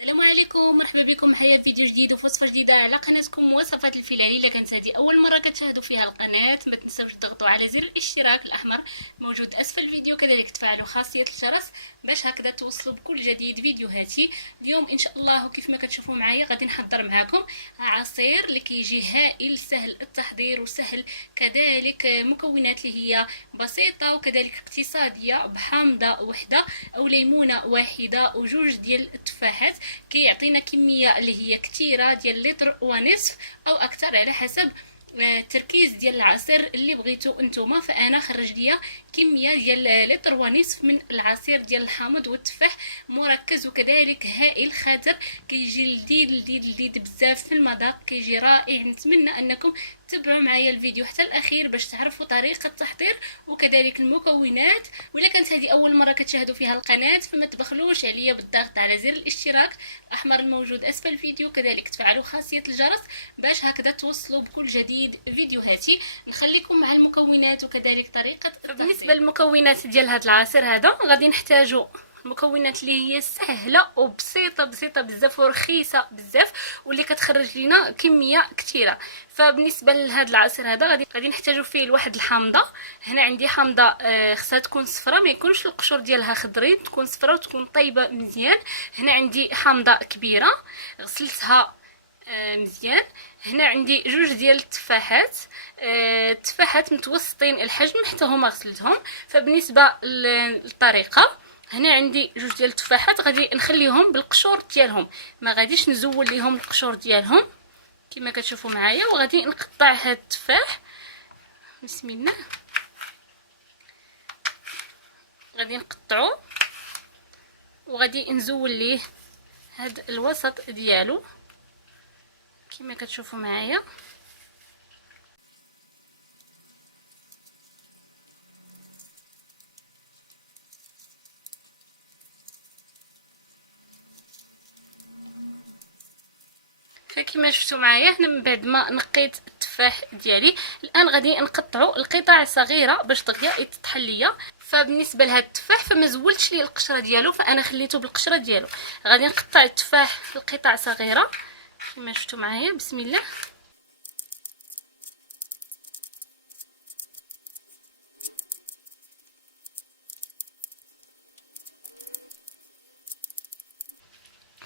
السلام عليكم، مرحبا بكم معايا في فيديو جديد ووصفه جديده على قناتكم وصفات الفلاني. الا كانت هذه اول مره كتشاهدوا فيها القناه ما تنساوش تضغطوا على زر الاشتراك الاحمر موجود اسفل الفيديو، كذلك تفعلوا خاصيه الجرس باش هكذا توصلوا بكل جديد فيديوهاتي. اليوم ان شاء الله وكيف ما كتشوفوا معايا غادي نحضر معكم عصير اللي كيجي هائل، سهل التحضير وسهل كذلك، مكونات اللي هي بسيطه وكذلك اقتصاديه، بحامضه وحده او ليمونه واحده وجوج ديال التفاحات. كيعطينا كميه اللي هي كثيره ديال لتر ونصف او اكثر على حسب التركيز ديال العصير اللي بغيتو نتوما. فانا خرج ليا كميه ديال لتر ونصف من العصير ديال الحامض والتفاح مركز وكذلك هائل، خاطر كيجي لذيذ لذيذ لذيذ بزاف في المذاق، كيجي رائع. نتمنى انكم تبعوا معايا الفيديو حتى الاخير باش تعرفوا طريقه التحضير وكذلك المكونات. ولا كانت هذه اول مره كتشاهدوا فيها القناه فما تبخلوش عليا بالضغط على زر الاشتراك الاحمر الموجود اسفل الفيديو، كذلك تفعلوا خاصيه الجرس باش هكذا توصلوا بكل جديد فيديوهاتي. نخليكم مع المكونات وكذلك طريقه التحضير. بالنسبه للمكونات ديال هذا العصير هذا غادي نحتاجوا المكونات اللي هي سهله وبسيطه بزاف ورخيصه بزاف واللي كتخرج لنا كميه كثيره. فبالنسبه لهذا العصير هذا غادي نحتاجوا فيه واحد الحامضه. هنا عندي حامضه خصها تكون صفراء، ما يكونش القشور ديالها خضرين، تكون صفراء وتكون طيبه مزيان. هنا عندي حامضه كبيره غسلتها مزيان. هنا عندي جوج ديال التفاحات، التفاحات متوسطين الحجم حتى هما غسلتهم. فبالنسبه للطريقه، هنا عندي جوج ديال التفاحات غادي نخليهم بالقشور ديالهم، ما غاديش نزول ليهم القشور ديالهم كما كتشوفوا معايا. وغادي نقطع هاد التفاح بسم الله، غادي نقطعو وغادي نزول ليه هاد الوسط ديالو كما كتشوفوا معايا. فكما شفتوا معايا هنا من بعد ما نقيت التفاح ديالي، الان غادي نقطعوا القطع صغيره باش دغيا يتطحن ليا. فبالنسبه لهذا التفاح فما زولتش ليه القشره ديالو، فانا خليته بالقشره ديالو. غادي نقطع التفاح لقطع صغيره كما شفتوا معايا بسم الله.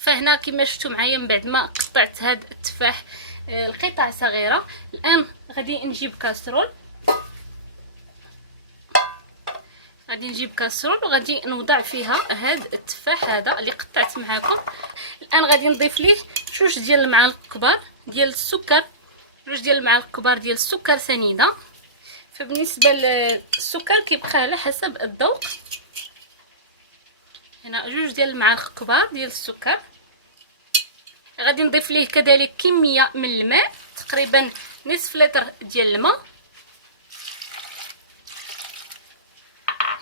فهنا كما شفتوا معايا من بعد ما قطعت هذا التفاح القطع صغيره، الان غادي نجيب كاسرول، وغادي نوضع فيها هذا التفاح هذا اللي قطعت معاكم. الان غادي نضيف ليه جوج ديال المعالق كبار ديال السكر، ديال السكر سنيده. فبالنسبه للسكر كيبقى على حسب الذوق. هنا جوج ديال المعالق كبار ديال السكر. غادي نضيف ليه كذلك كميه من الماء، تقريبا نصف لتر ديال الماء.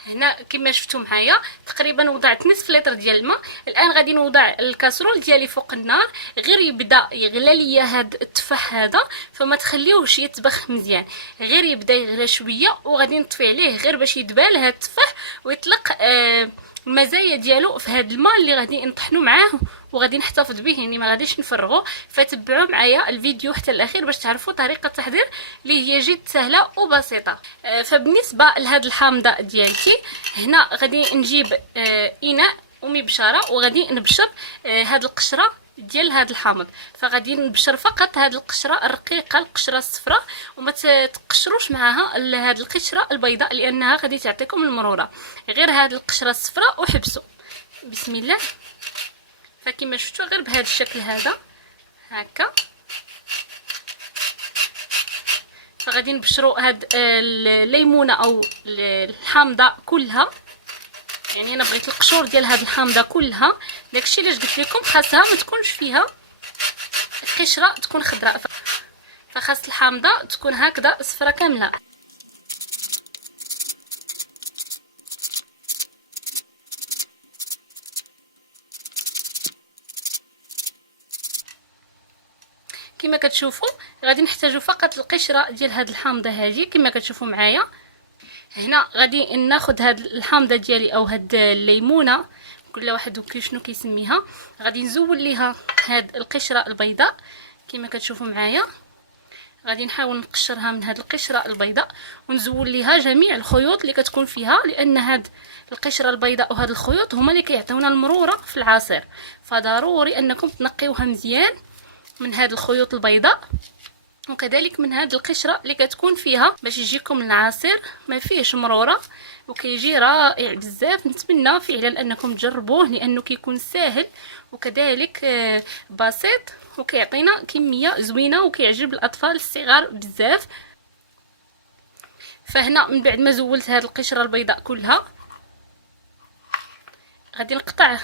هنا كما شفتوا معايا تقريبا وضعت نصف لتر ديال الماء. الان غادي نوضع الكاسرول ديالي فوق النار، غير يبدا يغلى ليا هذا التفاح هذا، فما تخليوهش يتبخ مزيان، غير يبدا يغلى شويه وغادي نطفي عليه غير باش يدبال هذا التفاح ويطلق المزايا ديالو في هذا الماء اللي غادي نطحنوا معاه وغادي نحتفظ به، يعني ما غاديش نفرغوه. فتبعوا معايا الفيديو حتى الاخير باش تعرفوا طريقه التحضير اللي هي جد سهله وبسيطه. فبالنسبه لهاد الحامضه ديالتي، هنا غادي نجيب اناء ومبشره وغادي نبشر هاد القشره ديال هاد الحامض. فغادي نبشر فقط هاد القشره الرقيقه، القشره الصفراء، وما تقشروش معاها هاد القشره البيضاء لانها غادي تعطيكم المروره، غير هاد القشره الصفراء وحبسوا بسم الله. فكما شفتوا غير بهذا الشكل هذا هكا. فغادي نبشروا هاد الليمونه او الحامضه كلها، يعني انا بغيت القشور ديال هاد الحامضه كلها، داكشي علاش قلت لكم خاصها ما تكونش فيها القشره تكون خضراء، فخاص الحامضه تكون هكذا صفرا كامله. كما كتشوفوا غادي نحتاجوا فقط القشره ديال هاد الحامضه هذه كما كتشوفوا معايا. هنا غادي ناخذ هاد الحامضه ديالي او هاد الليمونه كل واحد شنو كيسميها. غادي نزول ليها هاد القشره البيضاء كما كتشوفوا معايا. غادي نحاول نقشرها من هاد القشره البيضاء ونزول ليها جميع الخيوط اللي كتكون فيها، لان هاد القشره البيضاء وهاد الخيوط هما اللي كيعطيونا المروره في العصير، فضروري انكم تنقيوها مزيان من هاد الخيوط البيضاء وكذلك من هاد القشره اللي كتكون فيها، باش يجيكم العصير ما فيهش مروره وكيجي رائع بزاف. نتمنى فعلا انكم تجربوه لانه كيكون ساهل وكذلك بسيط وكيعطينا كميه زوينه وكيعجب الاطفال الصغار بزاف. فهنا من بعد ما زولت هاد القشره البيضاء كلها غادي نقطع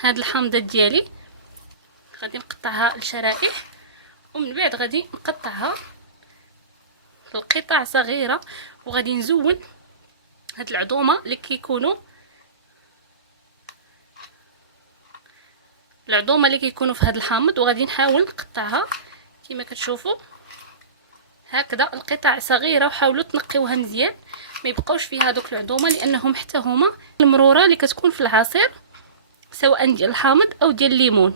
هاد الحامضه ديالي، غادي نقطعها لشرائح ومن بعد غادي نقطعها لقطع صغيره وغادي نزول هاد العظومه اللي كيكونوا في هاد الحامض، وغادي نحاول نقطعها كما كتشوفوا هكذا القطع صغيره. وحاولوا تنقيوها مزيان ما يبقاوش فيها دوك العظومه لانهم حتى هما المروره اللي كتكون في العصير سواء ديال الحامض او ديال الليمون.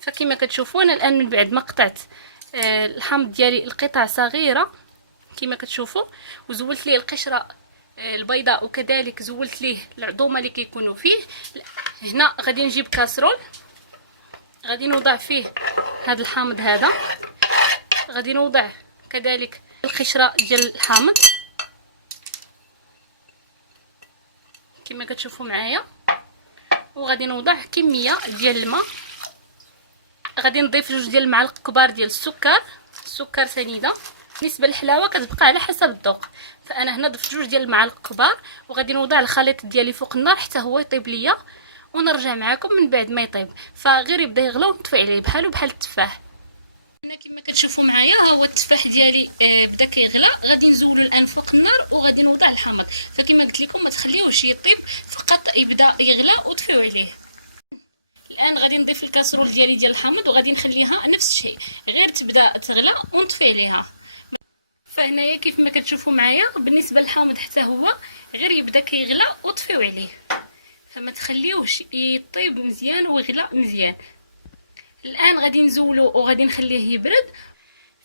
فكما كتشوفوا انا الان من بعد ما قطعت الحامض ديالي القطع صغيره كما كتشوفوا وزولت ليه القشره البيضاء وكذلك زولت ليه العظومه اللي كيكونوا فيه. هنا غادي نجيب كاسرول غادي نوضع فيه هذا الحامض هذا، غادي نوضع كذلك القشره ديال الحامض كما كتشوفوا معايا، وغادي نوضع كميه ديال الماء. غادي نضيف 2 ديال المعالق كبار ديال السكر سنيده. بالنسبه للحلاوه كتبقى على حسب الذوق، فانا هنا ضفت 2 ديال المعالق كبار وغادي نوضع الخليط ديالي فوق النار حتى هو يطيب ليا ونرجع معكم من بعد ما يطيب. فغير يبدا يغلى ونطفي عليه بحال التفاح. هنا كما كتشوفوا معايا ها هو التفاح ديالي بدا كيغلى. غادي نزولو الان فوق النار وغادي نوضع الحامض. فكما قلت لكم ما تخليوهش يطيب، فقط يبدا يغلى وطفيو عليه. الان غادي نضيف الكاسرول ديالي ديال الحامض وغادي نخليها نفس الشيء غير تبدا تغلى ونطفي عليها. فهنايا كيف ما كتشوفوا معايا بالنسبه للحامض حتى هو غير يبدا كيغلى وطفيو عليه، فما تخليوهش يطيب مزيان ويغلى مزيان. الان غادي نزولو وغادي نخليه يبرد.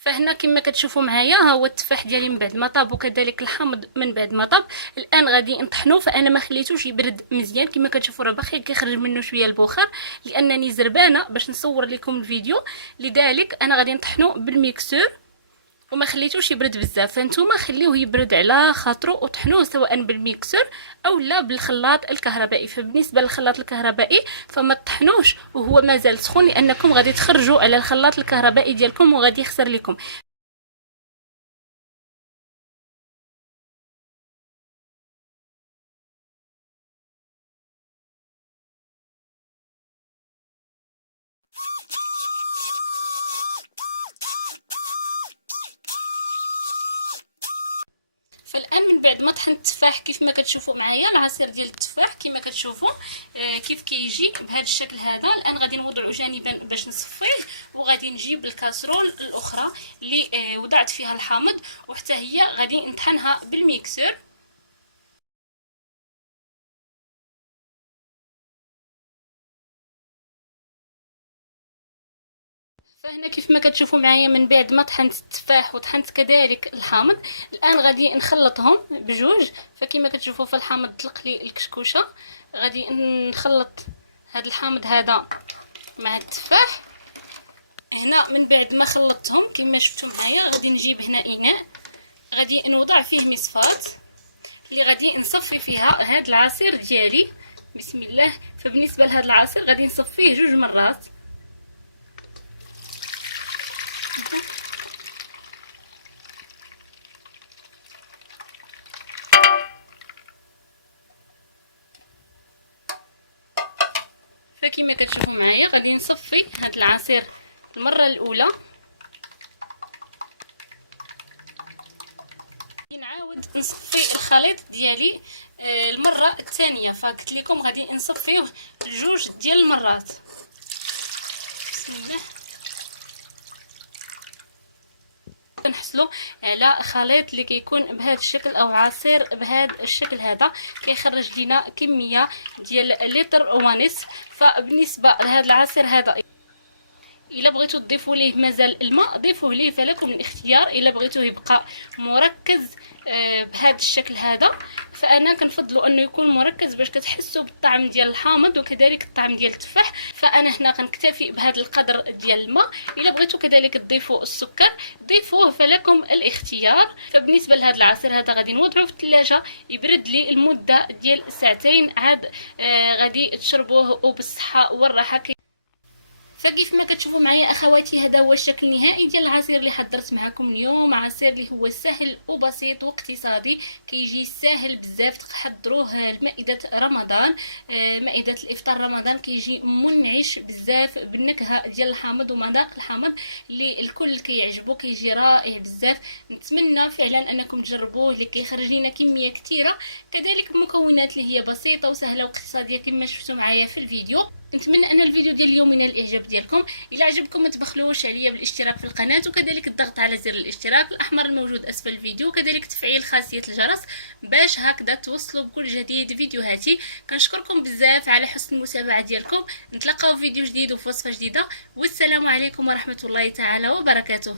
فهنا كما كتشوفوا معايا ها هو التفاح ديالي من بعد ما طاب وكذلك الحامض من بعد ما طاب. الان غادي نطحنو، فانا ما خليتوش يبرد مزيان كما كتشوفوا راه باقي كيخرج منه شويه البخار لانني زربانه باش نصور لكم الفيديو، لذلك انا غادي نطحنو بالميكسور وما خليتوش يبرد بزاف. فانتوما خليوه يبرد على خاطرو وطحنوه سواء بالميكسور او لا بالخلاط الكهربائي. فبالنسبه للخلاط الكهربائي فما تطحنوش وهو مازال سخون لانكم غادي تخرجوا على الخلاط الكهربائي ديالكم وغادي يخسر لكم. فالان من بعد ما طحنت التفاح كيف ما كتشوفوا معايا العصير ديال التفاح كيف كتشوفوا كيف كيجي بهذا الشكل هذا. الان غادي نوضعو جانبا باش نصفيه، وغادي نجيب الكاسرول الاخرى اللي وضعت فيها الحامض وحتى هي غادي نطحنها بالميكسور. فهنا كيف ما كتشوفوا معايا من بعد ما طحنت التفاح وطحنت كذلك الحامض الان غادي نخلطهم بجوج. فكما كتشوفوا في الحامض طلق لي الكشكوشه، غادي نخلط هذا الحامض هذا مع التفاح. هنا من بعد ما خلطتهم كما شفتوا معايا غادي نجيب هنا اناء غادي نوضع فيه مصفاة اللي غادي نصفي فيها هذا العصير ديالي. بسم الله. فبالنسبه لهذا العصير غادي نصفيه 2 مرات. فكما كتشوفوا معايا غادي نصفي هذا العصير المره الاولى، نعاود نصفي الخليط ديالي المره الثانيه. فقلت لكم غادي نصفيه 2 ديال المرات. بسم الله. كنحصلوا على خليط اللي كيكون بهذا الشكل او عصير بهذا الشكل هذا، كيخرج لنا كميه ديال لتر ونصف. فبالنسبه لهذا العصير هذا الا بغيتوا تضيفوا ليه مازال الماء ضيفوه ليه، فلكم الاختيار. الا بغيتوه يبقى مركز بهذا الشكل هذا، فانا كنفضلوا انه يكون مركز باش كتحسوا بالطعم ديال الحامض وكذلك الطعم ديال التفاح. فانا هنا كنكتفي بهذا القدر ديال الماء. الا بغيتوا كذلك تضيفوا السكر ضيفوه، فلكم الاختيار. فبالنسبه لهذا العصير هذا غادي نوضعوه في الثلاجه يبرد لي المده ديال ساعتين، عاد غادي تشربوه وبالصحه والراحه. فكيف ما كتشوفوا معايا اخواتي، هذا هو الشكل النهائي ديال العصير اللي حضرت معكم اليوم. عصير اللي هو سهل وبسيط واقتصادي، كيجي ساهل بزاف تحضروه لمائده رمضان، مائده الافطار رمضان. كيجي منعش بزاف بالنكهه ديال الحامض ومذاق الحامض اللي الكل كيعجبو، كيجي رائع بزاف. نتمنى فعلا انكم تجربوه، اللي كيخرج لنا كميه كثيره، كذلك مكونات اللي هي بسيطه وسهله واقتصاديه كما شفتوا معايا في الفيديو. نتمنى ان الفيديو ديال اليوم ينال الاعجاب ديالكم. الى عجبكم ما تبخلوش عليا بالاشتراك في القناه، وكذلك الضغط على زر الاشتراك الاحمر الموجود اسفل الفيديو، وكذلك تفعيل خاصيه الجرس باش هكذا توصلوا بكل جديد فيديوهاتي. كنشكركم بزاف على حسن المتابعه ديالكم. نتلاقاو في فيديو جديد وفي وصفه جديده، والسلام عليكم ورحمه الله تعالى وبركاته.